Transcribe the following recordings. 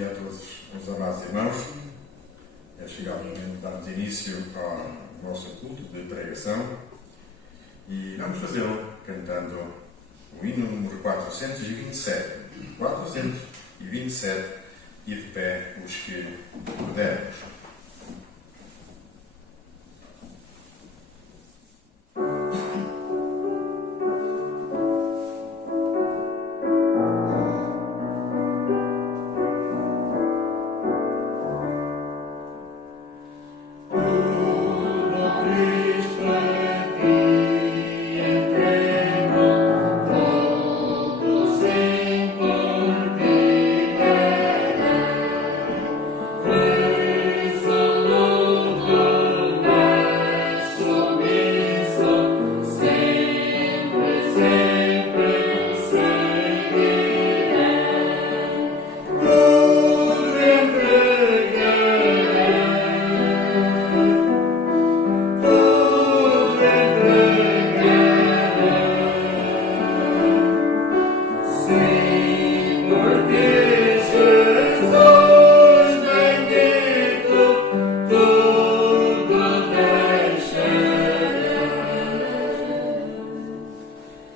dia a todos os amados irmãos. É chegado o momento de darmos início ao nosso culto de pregação e vamos fazê-lo cantando o hino número 427. 427 e de pé os que pudermos.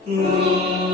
Este mundo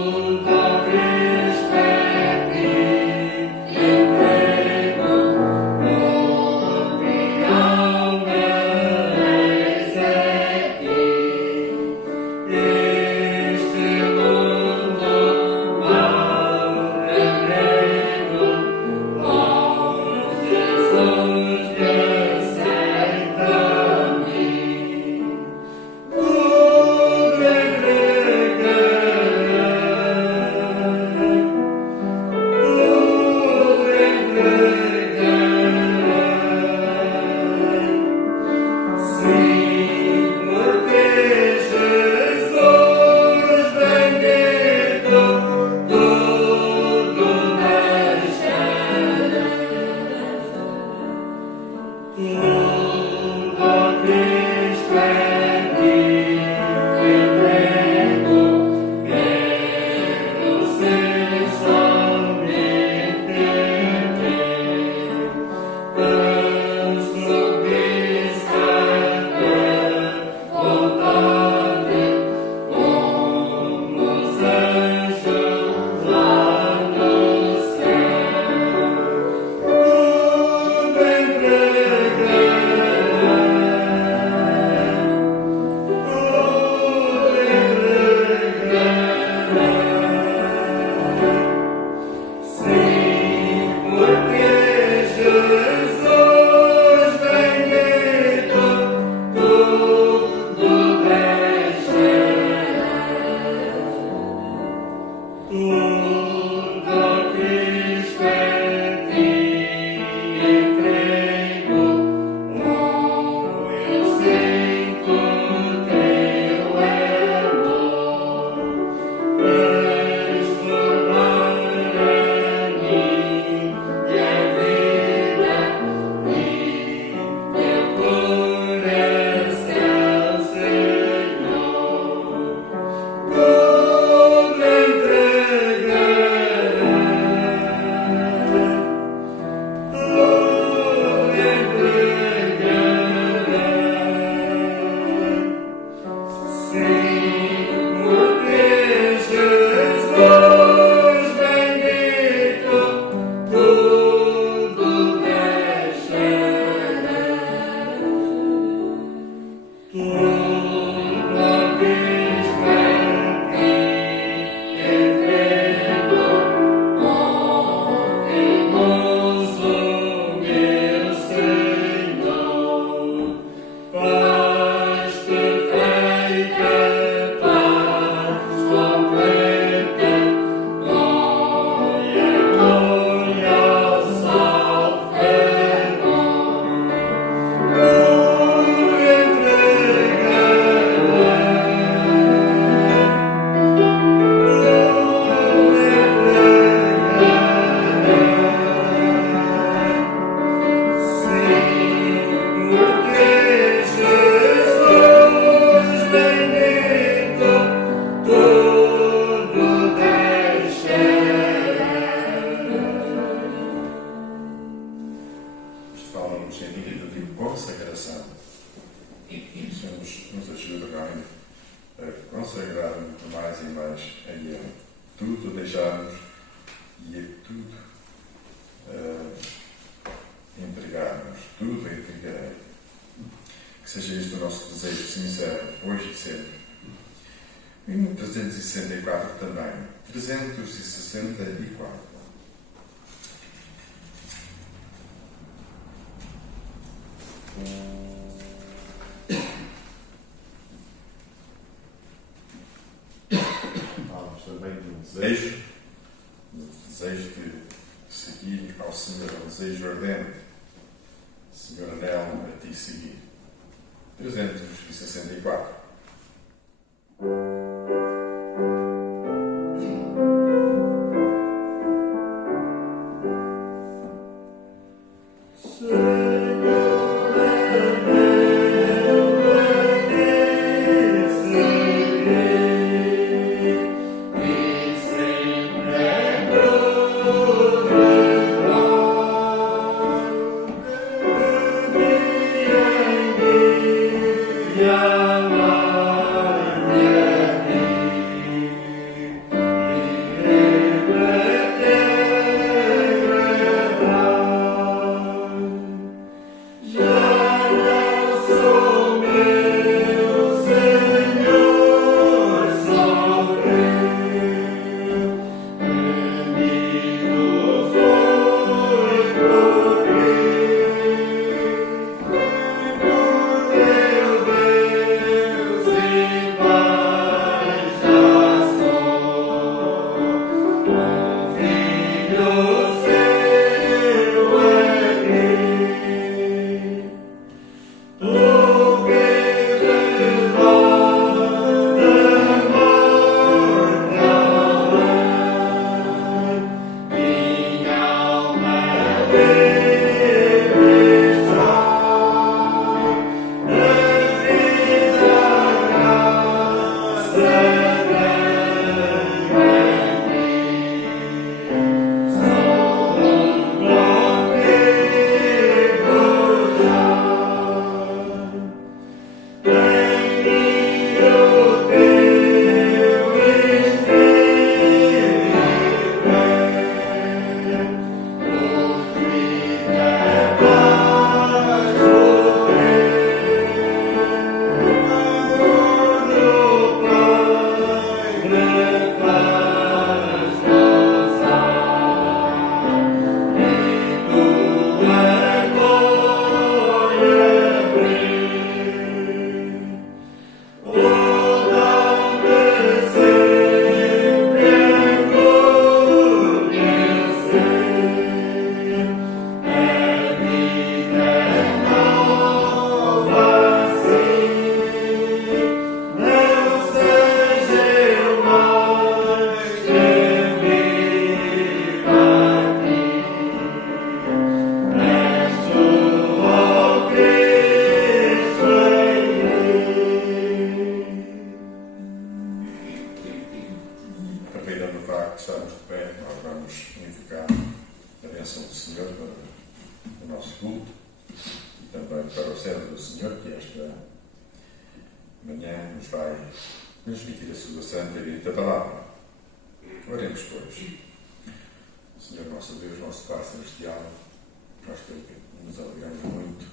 deixarmos e a tudo entregarmos, tudo a entregarei. Que seja este o nosso desejo sincero, hoje e sempre. E no 364 também. 364. Falamos também de um desejo de seguir ao Senhor, um desejo ardente. Senhor, anelo a ti seguir. 364. transmitir a sua santa e bendita palavra. Oremos, pois. Senhor nosso Deus, nosso Pai Celestial, nós nos alegramos muito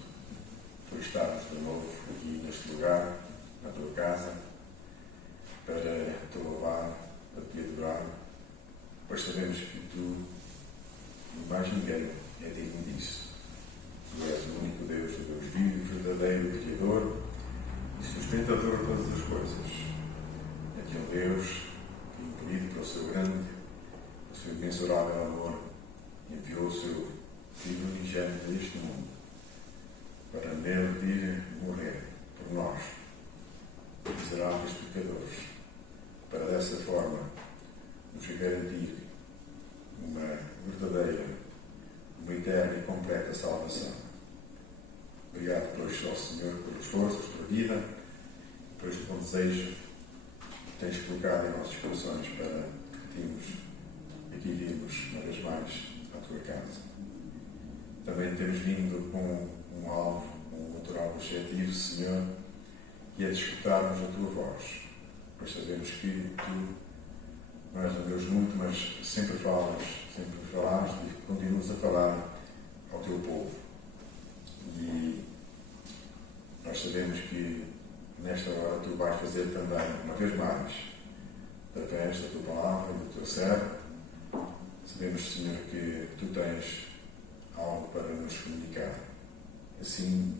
por estarmos de novo aqui neste lugar, na tua casa, para te louvar, para te adorar, pois sabemos que tu, mais ninguém, é digno disso. Tu és o único Deus, o Deus vivo, verdadeiro, Criador e sustentador de todas as coisas. Aquele Deus que, impelido pelo seu grande, o seu imensurável amor, enviou o seu Filho unigênito deste mundo para nele vir morrer por nós, miseráveis pecadores, para dessa forma nos garantir uma verdadeira, uma eterna e completa salvação. Obrigado, pois, ao Senhor, pelo esforço, pela vida, por este bom desejo que tens colocado em nossos corações para repetirmos aqui virmos uma vez mais à tua casa. Também temos vindo com um alvo, um natural objetivo, Senhor, que é de escutarmos a tua voz, pois sabemos que tu não és um Deus muito, mas sempre falaste e continuas a falar ao teu povo. E nós sabemos que nesta hora tu vais fazer também, uma vez mais, através da tua palavra e do teu servo. Sabemos, Senhor, que tu tens algo para nos comunicar. Assim,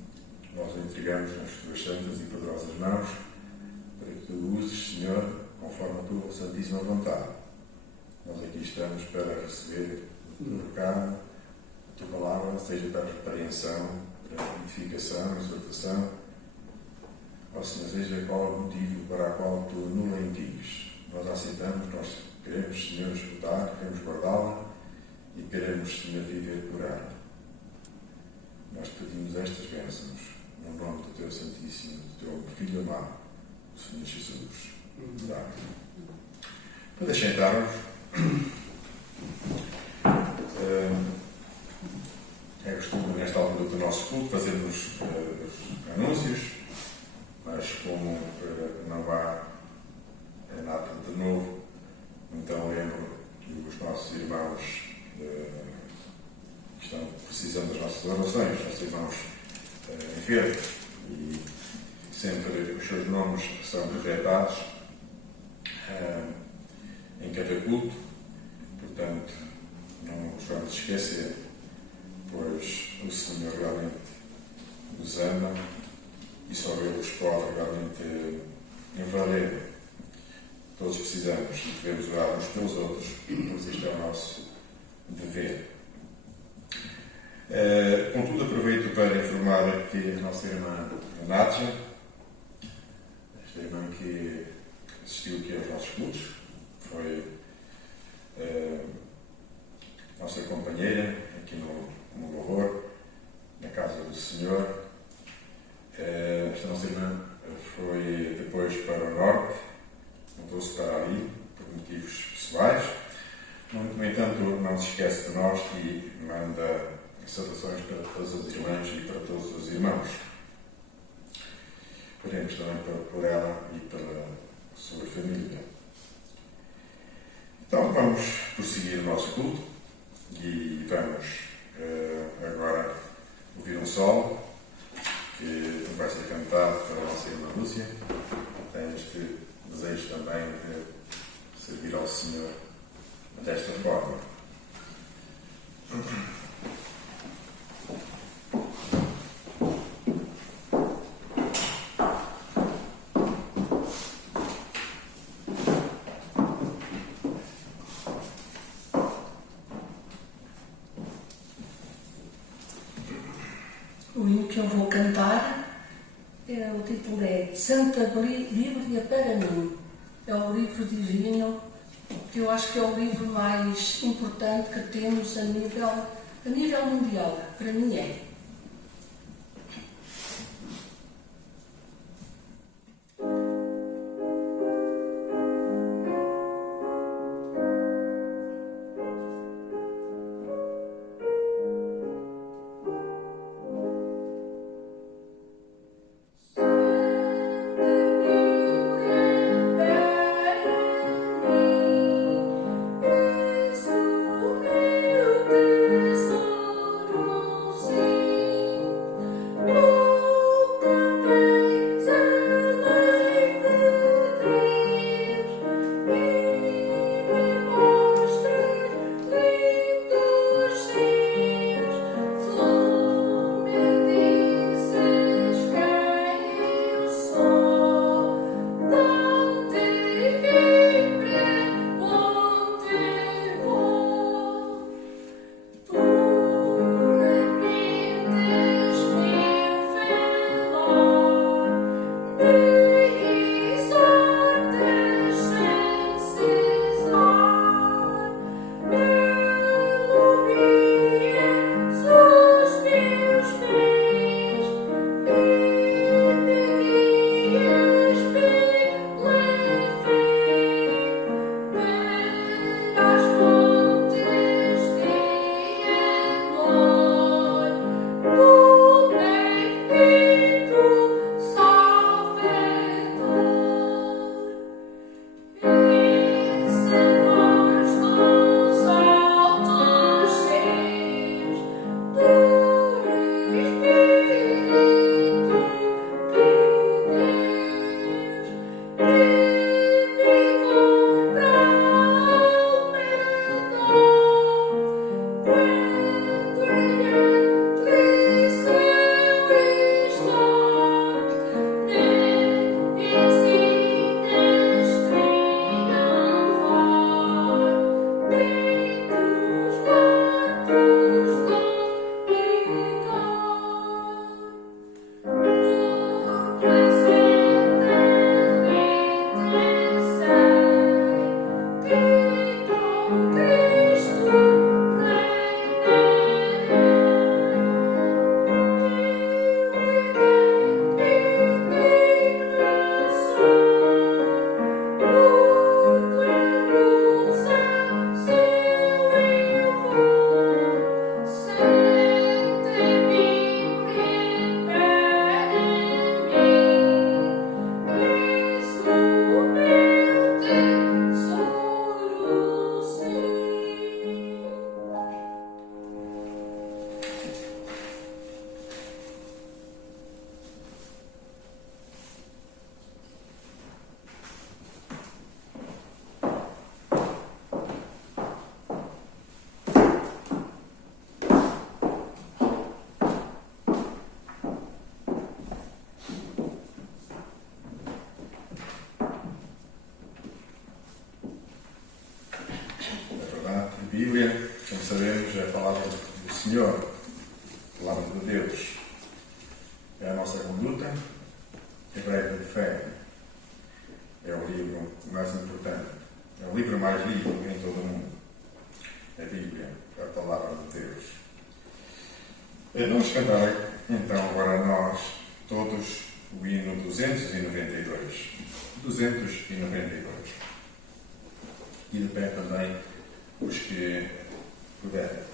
nós o entregamos nas tuas santas e poderosas mãos, para que tu uses, Senhor, conforme a tua santíssima vontade. Nós aqui estamos para receber o recado, a tua palavra, seja para repreensão, para edificação, exortação, ó Senhor, seja qual o motivo para o qual tu nos indigues. Nós aceitamos, nós queremos, Senhor, escutar, queremos guardá-la e queremos, Senhor, viver por ela. Nós pedimos estas bênçãos no nome do teu Santíssimo, do teu Filho amado, o Senhor Jesus. Amém. Para sentar-nos, é costume nesta altura do nosso culto fazermos os anúncios, mas como não há nada de novo, então lembro que os nossos irmãos que estão precisando das nossas orações, nossos irmãos enfermos, e sempre os seus nomes são projetados em cada culto, portanto não os vamos esquecer, pois o Senhor realmente nos ama e só Ele os pode realmente invaler. Todos precisamos e devemos orar uns pelos outros, pois este é o nosso dever. Contudo, aproveito para informar aqui a nossa irmã Nádia, esta irmã que assistiu aqui aos nossos cultos, foi nossa companheira aqui no louvor, na casa do Senhor. Esta nossa irmã foi depois para o norte, mudou-se para ali por motivos pessoais. No entanto, não se esquece de nós e manda saudações para todas as irmãs e para todos os irmãos. Oremos também por ela e pela sua família. Então vamos prosseguir o nosso culto e vamos agora ouvir um solo que vai ser cantado pela nossa irmã Lúcia. Tem este desejo também de servir ao Senhor desta forma. O hino que eu vou cantar, o título é Santa Bíblia para mim. É o livro divino, que eu acho que é o livro mais importante que temos a nível mundial. Para mim é. Tesouro, sim. Bíblia, como sabemos, é a palavra do Senhor, a palavra de Deus. É a nossa conduta, é a regra de fé. É o livro mais importante. É o livro mais lido em todo o mundo. A Bíblia, é a palavra de Deus. Vamos cantar, então, agora nós, todos, o hino 292. 292. E de pé também os que puderem.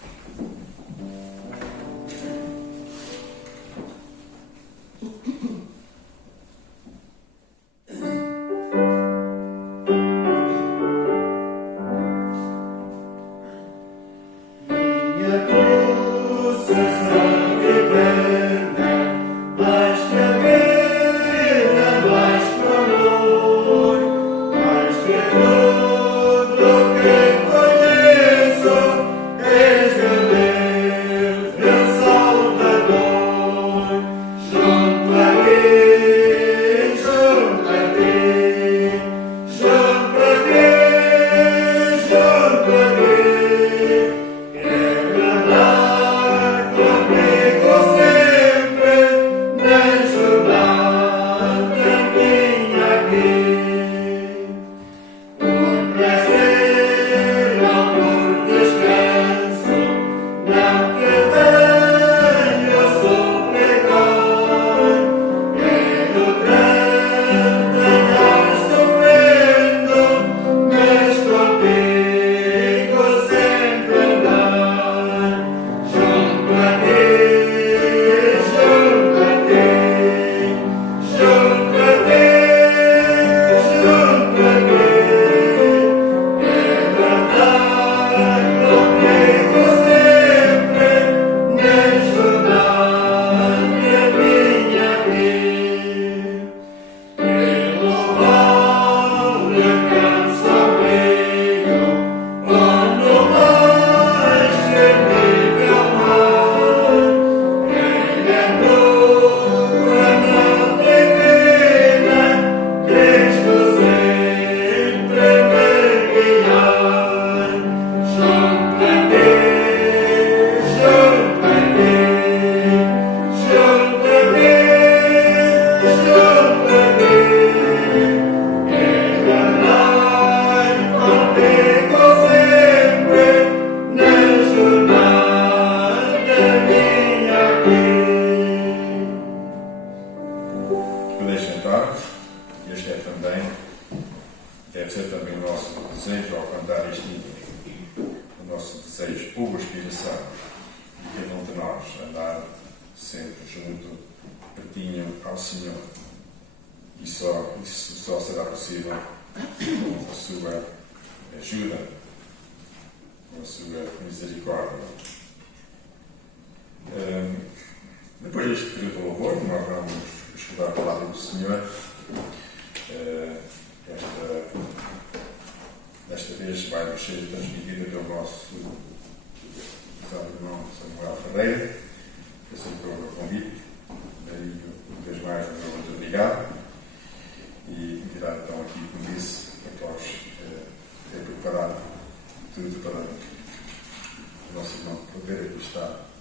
Depois deste período de louvor, nós vamos estudar a palavra do Senhor. Desta vez vai-nos ser transmitida pelo nosso irmão Samuel Ferreira, que aceitou o meu convite. Daí, uma vez mais, muito obrigado. E convidar então aqui, como disse, após ter preparado tudo para o nosso irmão poder aqui estar.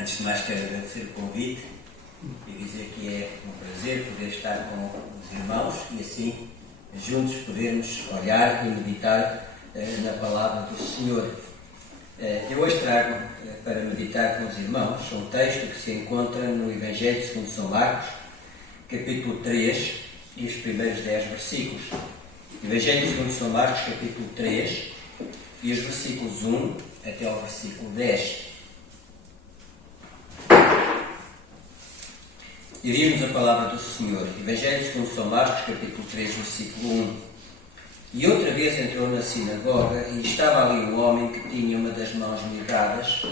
Antes de mais, quero agradecer o convite e dizer que é um prazer poder estar com os irmãos e assim juntos podermos olhar e meditar na palavra do Senhor. Eu hoje trago para meditar com os irmãos um texto que se encontra no Evangelho segundo São Marcos, capítulo 3 e os primeiros 10 versículos. Evangelho segundo São Marcos, capítulo 3 e os versículos 1 até ao versículo 10. E diz-nos a palavra do Senhor. Evangelho segundo São Marcos, capítulo 3, versículo 1. E outra vez entrou na sinagoga e estava ali um homem que tinha uma das mãos mirradas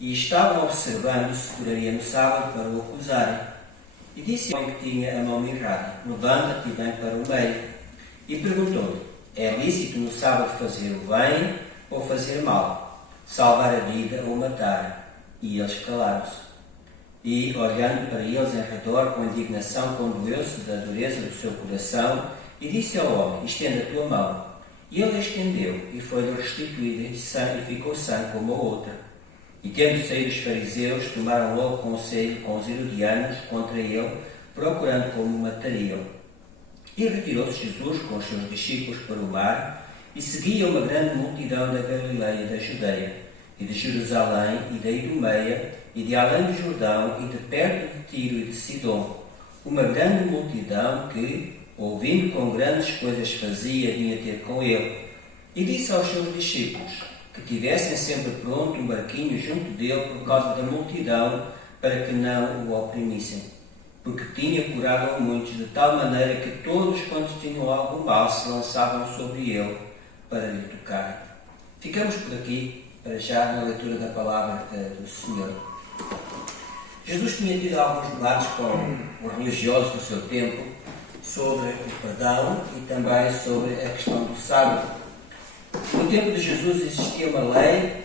e estavam observando se curaria no sábado para o acusarem. E disse ao homem que tinha a mão mirrada: levanta-te e vem para o meio. E perguntou-lhe: é lícito no sábado fazer o bem ou fazer mal? Salvar a vida ou matar? E eles calaram-se. E, olhando para eles em redor com indignação, condoeu-se da dureza do seu coração e disse ao homem: estenda a tua mão. E ele a estendeu, e foi-lhe restituída, e ficou sã como a outra. E tendo saído os fariseus, tomaram logo conselho com os herodianos contra ele, procurando como o matariam. E retirou-se Jesus com os seus discípulos para o mar, e seguia uma grande multidão da Galileia e da Judeia, e de Jerusalém, e da Idumeia, e de além do Jordão, e de perto de Tiro e de Sidom, uma grande multidão que, ouvindo com grandes coisas fazia, vinha ter com ele. E disse aos seus discípulos que tivessem sempre pronto um barquinho junto dele por causa da multidão, para que não o oprimissem, porque tinha curado a muitos, de tal maneira que todos quantos tinham algo mal se lançavam sobre ele para lhe tocar. Ficamos por aqui, para já, na leitura da palavra do Senhor. Jesus tinha tido alguns debates com os religiosos do seu tempo sobre o perdão e também sobre a questão do sábado. No tempo de Jesus existia uma lei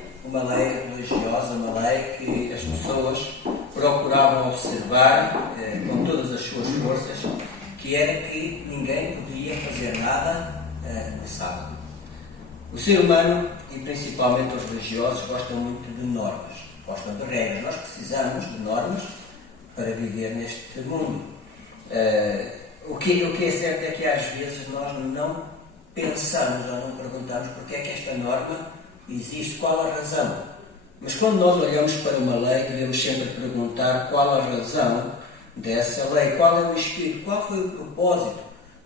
religiosa, uma lei que as pessoas procuravam observar com todas as suas forças, que era que ninguém podia fazer nada no sábado. O ser humano, e principalmente os religiosos, gostam muito de normas, gostam de regras. Nós precisamos de normas para viver neste mundo. O que é certo é que às vezes nós não pensamos ou não perguntamos porque é que esta norma existe, qual a razão. Mas quando nós olhamos para uma lei, devemos sempre perguntar qual a razão dessa lei, qual é o espírito, qual foi o propósito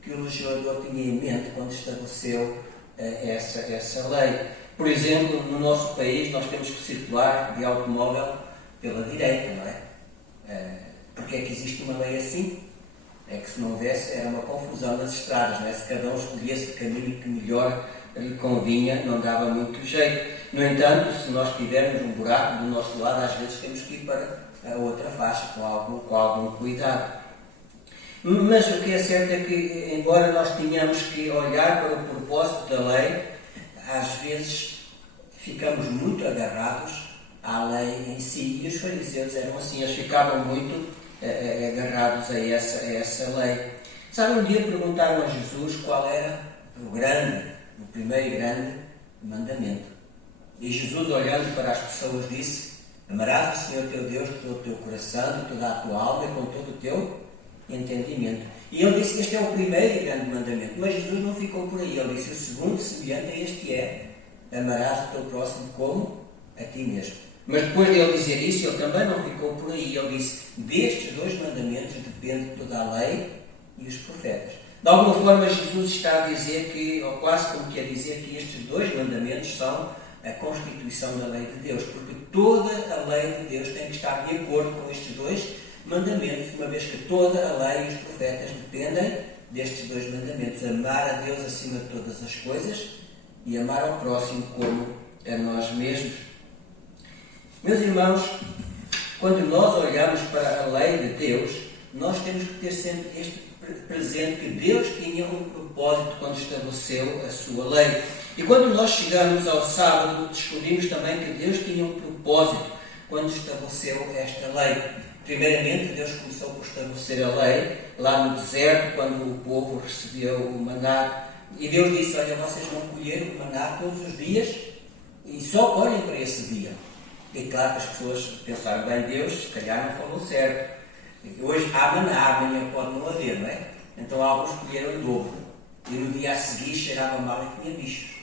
que o legislador tinha em mente quando estabeleceu essa lei. Por exemplo, no nosso país nós temos que circular de automóvel pela direita, não é? Porque é que existe uma lei assim? É que se não houvesse, era uma confusão nas estradas, não é? Se cada um escolhesse o caminho que melhor lhe convinha, não dava muito jeito. No entanto, se nós tivermos um buraco do nosso lado, às vezes temos que ir para a outra faixa com algum cuidado. Mas o que é certo é que, embora nós tenhamos que olhar para o propósito da lei, às vezes ficamos muito agarrados à lei em si. E os fariseus eram assim, eles ficavam muito agarrados a essa lei. Sabe, um dia perguntaram a Jesus qual era o primeiro grande mandamento. E Jesus, olhando para as pessoas, disse: amarás o Senhor teu Deus de todo o teu coração, de toda a tua alma e com todo o teu entendimento. E ele disse que este é o primeiro grande mandamento. Mas Jesus não ficou por aí. Ele disse: o segundo semelhante a este é: amarás o teu próximo como a ti mesmo. Mas depois de ele dizer isso, ele também não ficou por aí. Ele disse: destes dois mandamentos depende toda a lei e os profetas. De alguma forma, Jesus está a dizer que, ou quase como que a dizer que estes dois mandamentos são a constituição da lei de Deus, porque toda a lei de Deus tem que estar de acordo com estes dois mandamentos, uma vez que toda a lei e os profetas dependem destes dois mandamentos: amar a Deus acima de todas as coisas e amar ao próximo como a nós mesmos. Meus irmãos, quando nós olhamos para a lei de Deus, nós temos que ter sempre este presente, que Deus tinha um propósito quando estabeleceu a sua lei. E quando nós chegamos ao sábado, descobrimos também que Deus tinha um propósito quando estabeleceu esta lei. Primeiramente, Deus começou por estabelecer a lei lá no deserto, quando o povo recebeu o maná. E Deus disse: olha, vocês vão colher o maná todos os dias e só olhem para esse dia. E claro que as pessoas pensaram: bem, Deus se calhar não falou certo. Hoje há maná, amanhã pode não haver, não é? Então alguns colheram o dobro. E no dia a seguir cheirava mal e tinha bichos.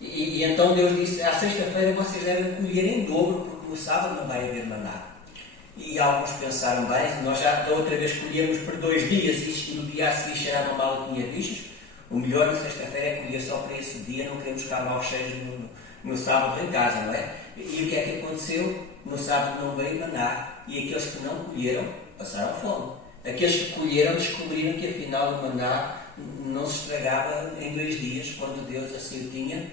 E então Deus disse, à sexta-feira vocês devem colher em dobro, porque no sábado não vai haver maná. E alguns pensaram bem, nós já da outra vez colhemos por 2 dias e no dia a seguir cheirava mal e tinha bichos. O melhor na sexta-feira é colher só para esse dia, não queremos ficar mal cheios no sábado em casa, não é? E o que é que aconteceu? No sábado não veio maná e aqueles que não colheram passaram fome. Aqueles que colheram descobriram que afinal o maná não se estragava em 2 dias, quando Deus assim o tinha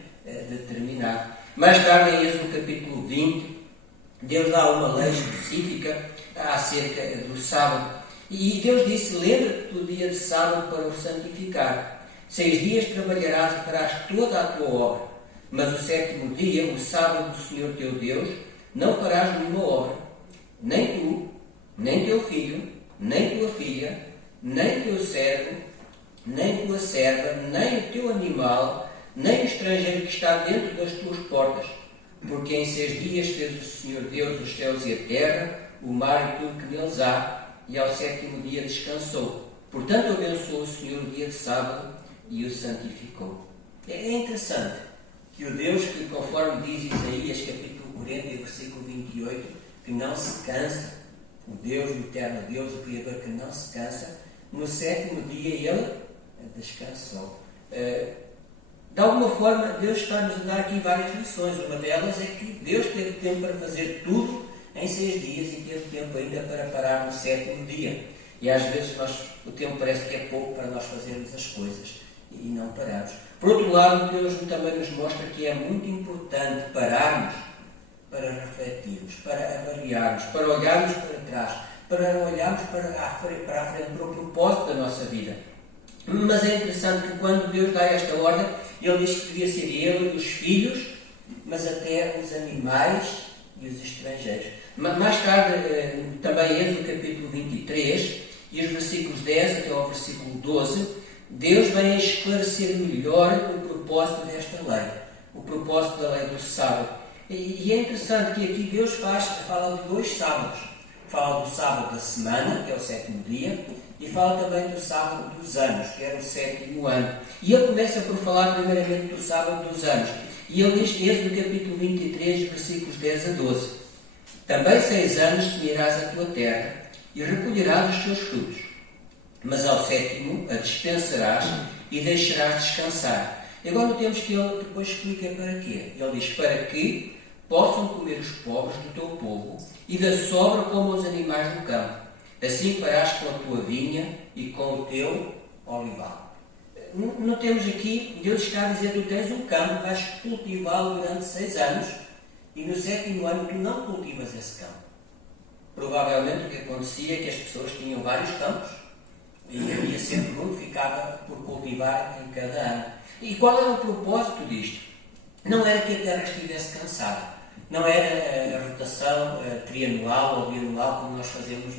determinado. Mais tarde, em Êxodo capítulo 20, Deus dá uma lei específica acerca do sábado. E Deus disse, lembra-te do dia de sábado para o santificar. 6 dias trabalharás e farás toda a tua obra. Mas o 7º dia, o sábado do Senhor teu Deus, não farás nenhuma obra. Nem tu, nem teu filho, nem tua filha, nem teu servo, nem tua serva, nem o teu animal, nem o estrangeiro que está dentro das tuas portas. Porque em 6 dias fez o Senhor Deus os céus e a terra, o mar e tudo que neles há, e ao 7º dia descansou. Portanto, abençoou o Senhor o dia de sábado e o santificou. É interessante que o Deus que, conforme diz Isaías, capítulo 40, versículo 28, que não se cansa, o Deus, o eterno Deus, o Criador que não se cansa, no 7º dia Ele descansou. De alguma forma, Deus está-nos a dar aqui várias lições. Uma delas é que Deus teve tempo para fazer tudo em 6 dias e teve tempo ainda para parar no 7º dia. E às vezes o tempo parece que é pouco para nós fazermos as coisas e não paramos. Por outro lado, Deus também nos mostra que é muito importante pararmos para refletirmos, para avaliarmos, para olharmos para trás, para olharmos para a frente, para o propósito da nossa vida. Mas é interessante que quando Deus dá esta ordem, Ele diz que devia ser Ele e os filhos, mas até os animais e os estrangeiros. Mais tarde, também Êxodo capítulo 23, e os versículos 10 até ao versículo 12, Deus vem esclarecer melhor o propósito desta lei, o propósito da lei do sábado. E é interessante que aqui Deus fala de 2 sábados. Fala do sábado da semana, que é o 7º dia, e fala também do sábado dos anos, que era o 7º ano. E ele começa por falar primeiramente do sábado dos anos. E ele diz, Êxodo capítulo 23, versículos 10 a 12. Também 6 anos semearás a tua terra e recolherás os seus frutos. Mas ao 7º a dispensarás e deixarás descansar. E agora notemos que ele depois explica para quê. Ele diz, para que possam comer os pobres do teu povo e da sobra como os animais do campo. Assim farás com a tua vinha e com o teu olival. Notemos aqui, Deus está a dizer, tu tens um campo, vais cultivá-lo durante 6 anos e no 7º ano tu não cultivas esse campo. Provavelmente o que acontecia é que as pessoas tinham vários campos e havia sempre um que ficava por cultivar em cada ano. E qual era o propósito disto? Não era que a terra estivesse cansada. Não era a rotação trianual ou bianual como nós fazemos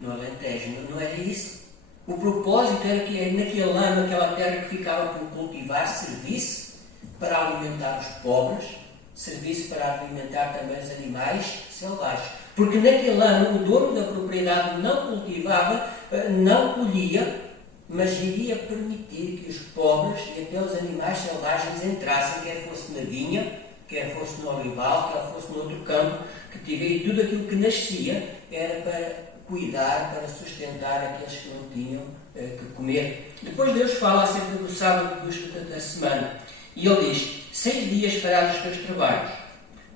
no Alentejo. Não era isso. O propósito era que naquele ano, aquela terra que ficava por cultivar, servisse para alimentar os pobres, servisse para alimentar também os animais selvagens. Porque naquele ano o dono da propriedade não cultivava, não colhia, mas iria permitir que os pobres e até os animais selvagens entrassem, quer fosse na vinha, quer fosse no olival, quer fosse no outro campo que tivesse, e tudo aquilo que nascia era para cuidar, para sustentar aqueles que não tinham que comer. Depois Deus fala acerca do sábado da semana, e Ele diz, 6 dias farás os teus trabalhos,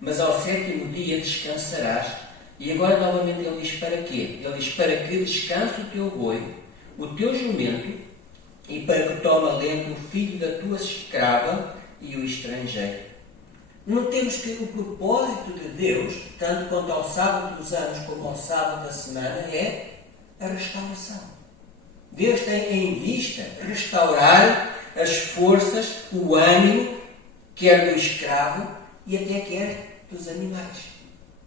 mas ao 7º dia descansarás. E agora novamente Ele diz para quê? Ele diz para que descanse o teu boi, o teu jumento, e para que tome alento o filho da tua escrava e o estrangeiro. Notemos que o propósito de Deus, tanto quanto ao sábado dos anos como ao sábado da semana, é a restauração. Deus tem em vista restaurar as forças, o ânimo, quer do escravo e até quer dos animais.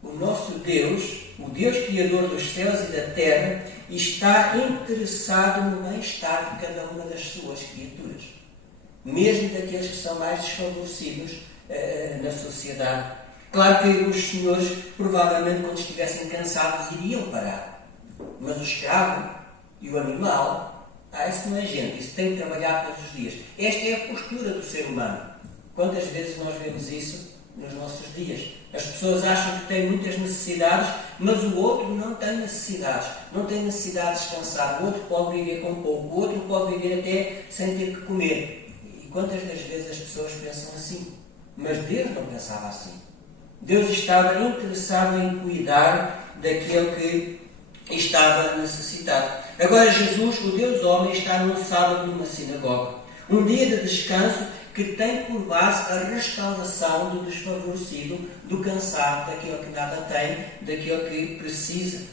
O nosso Deus, o Deus Criador dos céus e da terra, está interessado no bem-estar de cada uma das suas criaturas, mesmo daqueles que são mais desfavorecidos na sociedade. Claro que os senhores, provavelmente, quando estivessem cansados, iriam parar. Mas o escravo e o animal, isso não é gente, isso tem que trabalhar todos os dias. Esta é a postura do ser humano. Quantas vezes nós vemos isso nos nossos dias? As pessoas acham que têm muitas necessidades, mas o outro não tem necessidades. Não tem necessidade de descansar. O outro pode viver com pouco. O outro pode viver até sem ter que comer. E quantas das vezes as pessoas pensam assim? Mas Deus não pensava assim. Deus estava interessado em cuidar daquele que estava necessitado. Agora Jesus, o Deus homem, está num sábado numa sinagoga. Um dia de descanso que tem por base a restauração do desfavorecido, do cansado, daquele que nada tem, daquele que precisa.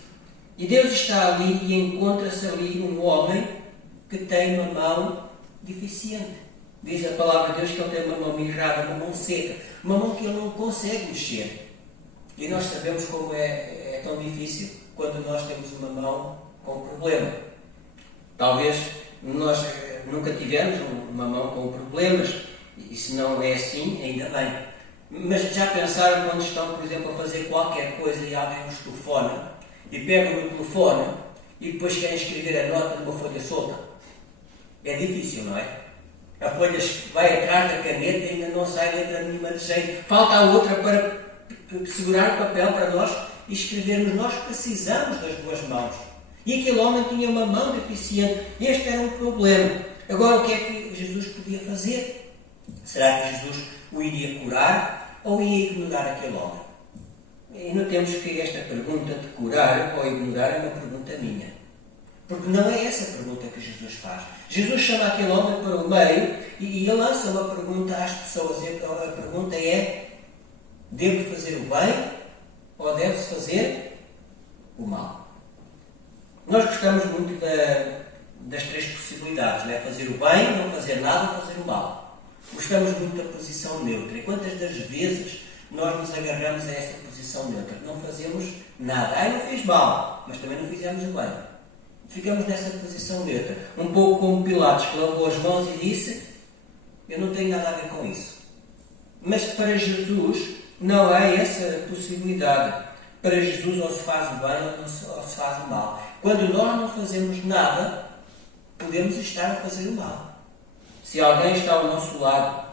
E Deus está ali e encontra-se ali um homem que tem uma mão deficiente. Diz a palavra de Deus que ele tem uma mão mirrada, uma mão seca, uma mão que ele não consegue mexer. E nós sabemos como é tão difícil quando nós temos uma mão com problema. Talvez nós nunca tivemos uma mão com problemas, e se não é assim, ainda bem. Mas já pensaram quando estão, por exemplo, a fazer qualquer coisa e alguém vos telefona, e pegam no telefone e depois querem escrever a nota numa folha solta? É difícil, não é? A folha vai atrás da caneta e ainda não sai letra nenhuma de jeito. Falta a outra para segurar o papel para nós e escrevermos. Nós precisamos das duas mãos. E aquele homem tinha uma mão deficiente. Este era um problema. Agora, o que é que Jesus podia fazer? Será que Jesus o iria curar ou ia ignorar aquele homem? E notemos que esta pergunta de curar ou ignorar é uma pergunta minha. Porque não é essa a pergunta que Jesus faz. Jesus chama aquele homem para o meio e ele lança uma pergunta às pessoas. E a pergunta é: devo fazer o bem ou deve-se fazer o mal? Nós gostamos muito das três possibilidades, não é? Fazer o bem, não fazer nada ou fazer o mal. Gostamos muito da posição neutra. E quantas das vezes nós nos agarramos a essa posição neutra? Não fazemos nada. Não fiz mal, mas também não fizemos o bem. Ficamos nessa posição neutra. Um pouco como Pilatos, que lavou as mãos e disse: eu não tenho nada a ver com isso. Mas para Jesus não há essa possibilidade. Para Jesus ou se faz o bem ou se faz o mal. Quando nós não fazemos nada, podemos estar a fazer o mal. Se alguém está ao nosso lado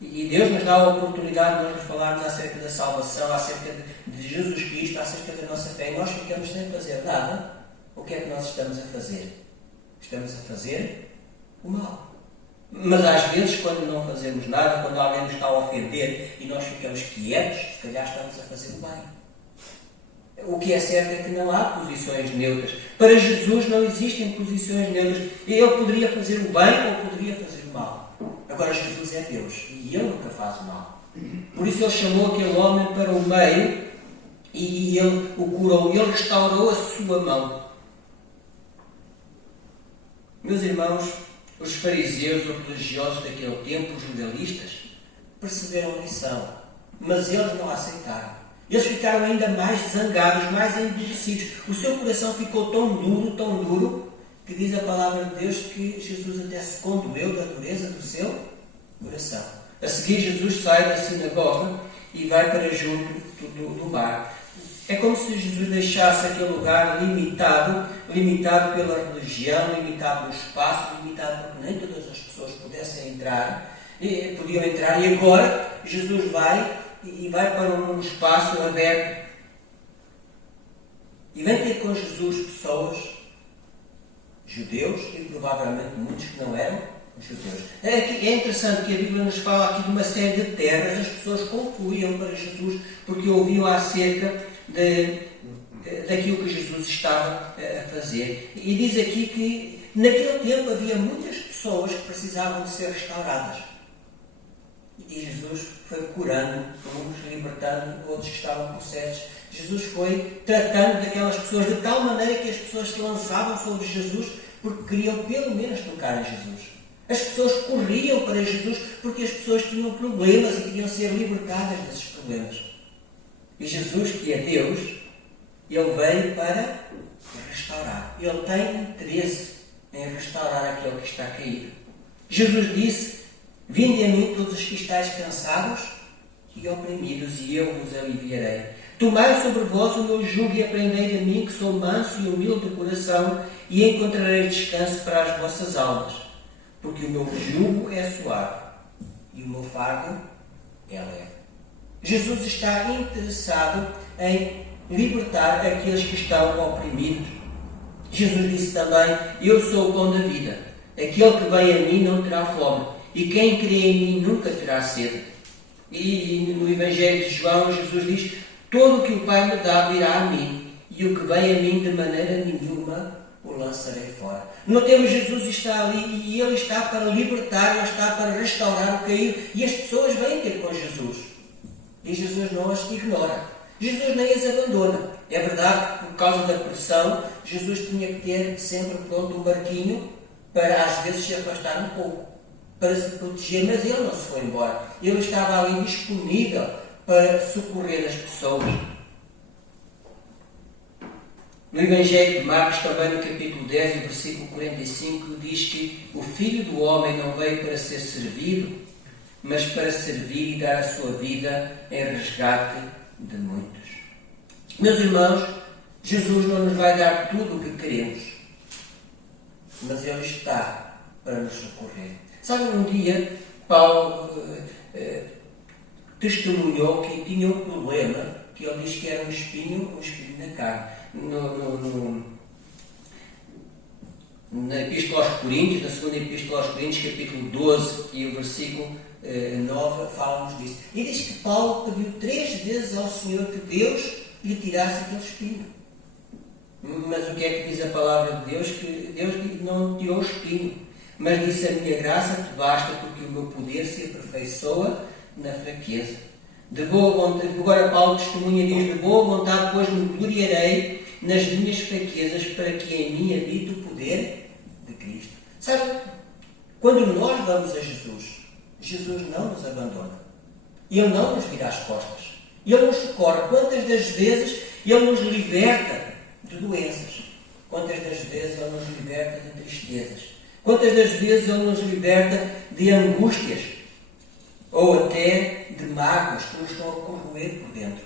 e Deus nos dá a oportunidade de nós falarmos acerca da salvação, acerca de Jesus Cristo, acerca da nossa fé, e nós ficamos sem fazer nada, o que é que nós estamos a fazer? Estamos a fazer o mal. Mas às vezes, quando não fazemos nada, quando alguém nos está a ofender e nós ficamos quietos, se calhar estamos a fazer o bem. O que é certo é que não há posições neutras. Para Jesus não existem posições neutras. Ele poderia fazer o bem ou poderia fazer o mal. Agora Jesus é Deus e Ele nunca faz o mal. Por isso Ele chamou aquele homem para o meio e Ele o curou. Ele restaurou a sua mão. Meus irmãos, os fariseus, os religiosos daquele tempo, os moralistas, perceberam a lição, mas eles não a aceitaram. Eles ficaram ainda mais zangados, mais endurecidos. O seu coração ficou tão duro, que diz a palavra de Deus que Jesus até se condoeu da dureza do seu coração. A seguir, Jesus sai da sinagoga e vai para junto do mar. É como se Jesus deixasse aquele lugar limitado pela religião, limitado no espaço, limitado porque nem todas as pessoas pudessem podiam entrar, e agora Jesus vai para um espaço aberto e vem ter com Jesus pessoas, judeus e provavelmente muitos que não eram judeus. É interessante que a Bíblia nos fala aqui de uma série de terras. As pessoas confluíam para Jesus porque ouviam acerca daquilo que Jesus estava a fazer. E diz aqui que naquele tempo havia muitas pessoas que precisavam de ser restauradas. E Jesus foi curando uns, libertando outros que estavam possessos. Jesus foi tratando daquelas pessoas de tal maneira que as pessoas se lançavam sobre Jesus porque queriam pelo menos tocar em Jesus. As pessoas corriam para Jesus porque as pessoas tinham problemas e queriam ser libertadas desses problemas. E Jesus, que é Deus, Ele veio para restaurar. Ele tem interesse em restaurar aquele que está caído. Jesus disse: vinde a mim todos os que estáis cansados e oprimidos, e eu vos aliviarei. Tomai sobre vós o meu jugo e aprendei de mim, que sou manso e humilde de coração, e encontrarei descanso para as vossas almas. Porque o meu jugo é suave e o meu fardo é leve. Jesus está interessado em libertar aqueles que estão oprimidos. Jesus disse também: eu sou o pão da vida. Aquele que vem a mim não terá fome, e quem crê em mim nunca terá sede. E no Evangelho de João, Jesus diz: todo o que o Pai me dá virá a mim, e o que vem a mim de maneira nenhuma o lançarei fora. Notemos, Jesus está ali e Ele está para libertar, Ele está para restaurar o caído, e as pessoas vêm ter com Jesus. E Jesus não as ignora. Jesus nem as abandona. É verdade que por causa da pressão, Jesus tinha que ter sempre pronto um barquinho para às vezes se afastar um pouco, para se proteger, mas Ele não se foi embora. Ele estava ali disponível para socorrer as pessoas. No Evangelho de Marcos, também no capítulo 10, no versículo 45, diz que o Filho do Homem não veio para ser servido, mas para servir e dar a sua vida em resgate de muitos. Meus irmãos, Jesus não nos vai dar tudo o que queremos, mas Ele está para nos socorrer. Sabe, um dia Paulo testemunhou que tinha um problema, que ele diz que era um espinho na carne. Na Epístola aos Coríntios, na segunda Epístola aos Coríntios, capítulo 12 e o versículo 9, fala-nos disso. E diz que Paulo pediu 3 vezes ao Senhor que Deus lhe tirasse aquele espinho. Mas o que é que diz a palavra de Deus? Que Deus não tirou o espinho, mas disse: a minha graça te basta, porque o meu poder se aperfeiçoa na fraqueza. De boa vontade, agora Paulo testemunha, diz: de boa vontade, pois me gloriarei nas minhas fraquezas, para que em mim habite o poder de Cristo. Sabe, quando nós vamos a Jesus, Jesus não nos abandona. Ele não nos vira as costas. Ele nos socorre. Quantas das vezes Ele nos liberta de doenças? Quantas das vezes Ele nos liberta de tristezas? Quantas das vezes Ele nos liberta de angústias? Ou até de mágoas que nos estão a corroer por dentro.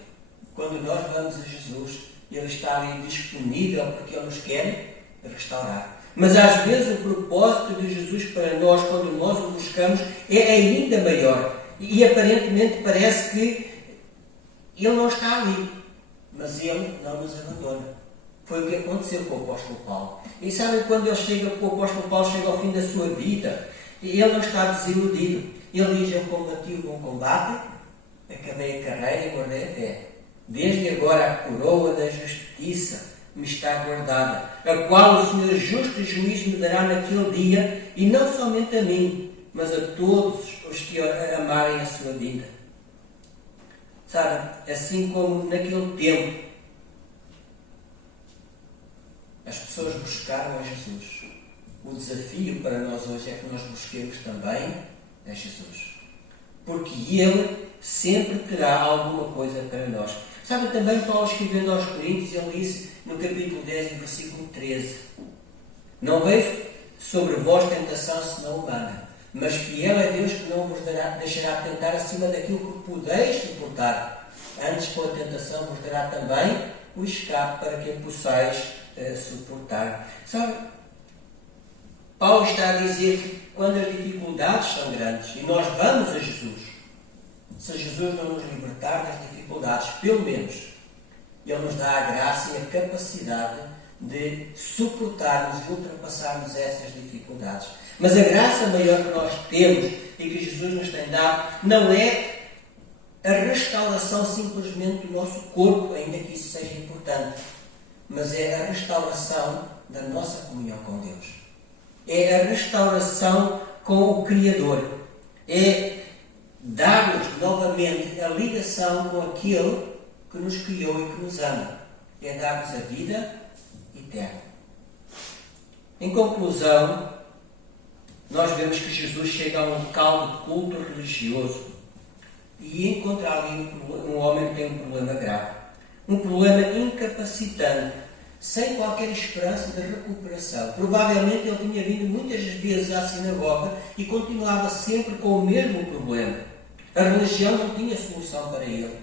Quando nós vamos a Jesus, Ele está ali disponível porque Ele nos quer restaurar. Mas às vezes o propósito de Jesus para nós, quando nós o buscamos, é ainda maior. E aparentemente parece que Ele não está ali, mas Ele não nos abandona. Foi o que aconteceu com o apóstolo Paulo. E sabem, quando o apóstolo Paulo chega ao fim da sua vida, ele não está desiludido. Ele diz: eu combati o bom combate, acabei a carreira e guardei a fé. Desde agora a coroa da justiça me está guardada, a qual o Senhor justo e juiz me dará naquele dia, e não somente a mim, mas a todos os que amarem a sua vida. Sabe, assim como naquele tempo as pessoas buscaram a Jesus, o desafio para nós hoje é que nós busquemos também a Jesus, porque Ele sempre terá alguma coisa para nós. Sabe, também Paulo, escrevendo aos Coríntios, ele disse no capítulo 10, versículo 13: não veio sobre vós tentação senão humana, mas fiel é Deus, que não vos deixará tentar acima daquilo que podeis suportar. Antes, com a tentação, vos dará também o escape para que a possais suportar. Sabe, Paulo está a dizer que quando as dificuldades são grandes e nós vamos a Jesus, se Jesus não nos libertar das dificuldades, pelo menos Ele nos dá a graça e a capacidade de suportarmos e ultrapassarmos essas dificuldades. Mas a graça maior que nós temos e que Jesus nos tem dado não é a restauração simplesmente do nosso corpo, ainda que isso seja importante, mas é a restauração da nossa comunhão com Deus. É a restauração com o Criador. É dar-nos novamente a ligação com aquele que nos criou e que nos ama. É dar-nos a vida eterna. Em conclusão, nós vemos que Jesus chega a um local de culto religioso e encontra ali um homem que tem um problema grave. Um problema incapacitante, sem qualquer esperança de recuperação. Provavelmente ele tinha vindo muitas vezes à sinagoga e continuava sempre com o mesmo problema. A religião não tinha solução para ele.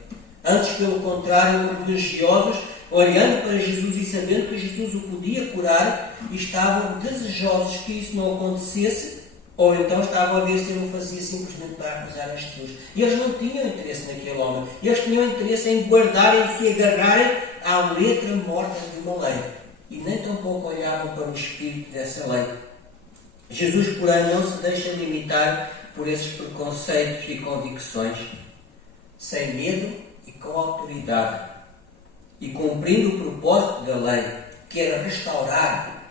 Antes, pelo contrário, os religiosos, olhando para Jesus e sabendo que Jesus o podia curar, estavam desejosos que isso não acontecesse, Ou então estavam a ver se ele o fazia simplesmente para acusar a Jesus. E eles não tinham interesse naquele homem. Eles tinham interesse em guardarem-se e agarrarem à letra morta de uma lei. E nem tampouco olhavam para o espírito dessa lei. Jesus, porém, não se deixa limitar por esses preconceitos e convicções. Sem medo e com autoridade. E cumprindo o propósito da lei, que era restaurar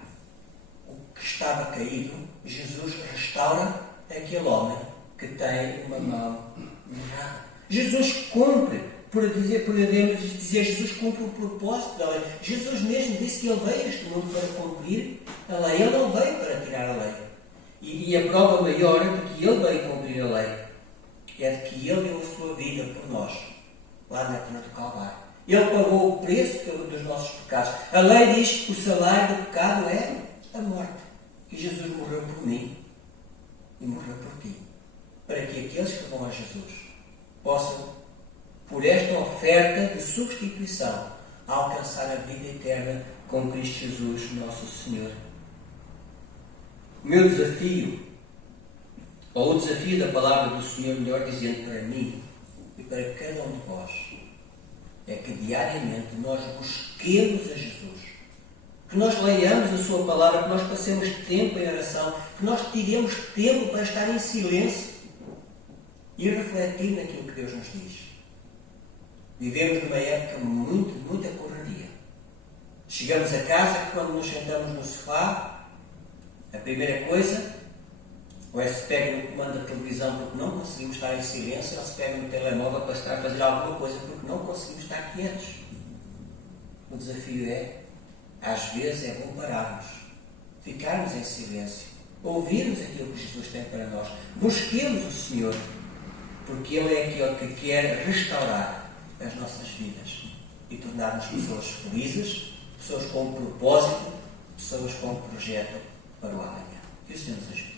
o que estava caído, Jesus restaura aquele homem que tem uma mão errada. Jesus cumpre, podemos dizer, Jesus cumpre o propósito da lei. Jesus mesmo disse que ele veio a este mundo para cumprir a lei. Ele não veio para tirar a lei. E a prova maior de que ele veio cumprir a lei é de que ele deu a sua vida por nós, lá na cruz do Calvário. Ele pagou o preço dos nossos pecados. A lei diz que o salário do pecado é a morte. E Jesus morreu por mim e morreu por ti. Para que aqueles que vão a Jesus possam, por esta oferta de substituição, alcançar a vida eterna com Cristo Jesus, nosso Senhor. O meu desafio, ou o desafio da palavra do Senhor, melhor dizendo, para mim e para cada um de vós, é que diariamente nós busquemos a Jesus, que nós leiamos a sua palavra, que nós passemos tempo em oração, que nós tiremos tempo para estar em silêncio e refletir naquilo que Deus nos diz. Vivemos numa época muita correria. Chegamos a casa, quando nos sentamos no sofá, a primeira coisa, ou é se pega no comando da televisão porque não conseguimos estar em silêncio, ou se pega no telemóvel para estar a fazer alguma coisa porque não conseguimos estar quietos. O desafio é, às vezes é bom pararmos, ficarmos em silêncio, ouvirmos aquilo que Jesus tem para nós, busquemos o Senhor, porque Ele é aquele que quer restaurar as nossas vidas e tornar-nos pessoas felizes, pessoas com propósito, pessoas com projeto para o amanhã. Que o Senhor nos ajude.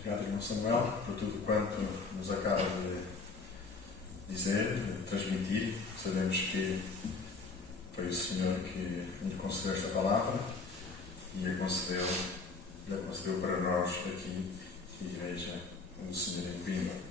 Obrigado, irmão Samuel, por tudo quanto nos acaba de dizer, de transmitir. Sabemos que foi o Senhor que lhe concedeu esta palavra e a concedeu para nós aqui, Igreja, onde o Senhor envia.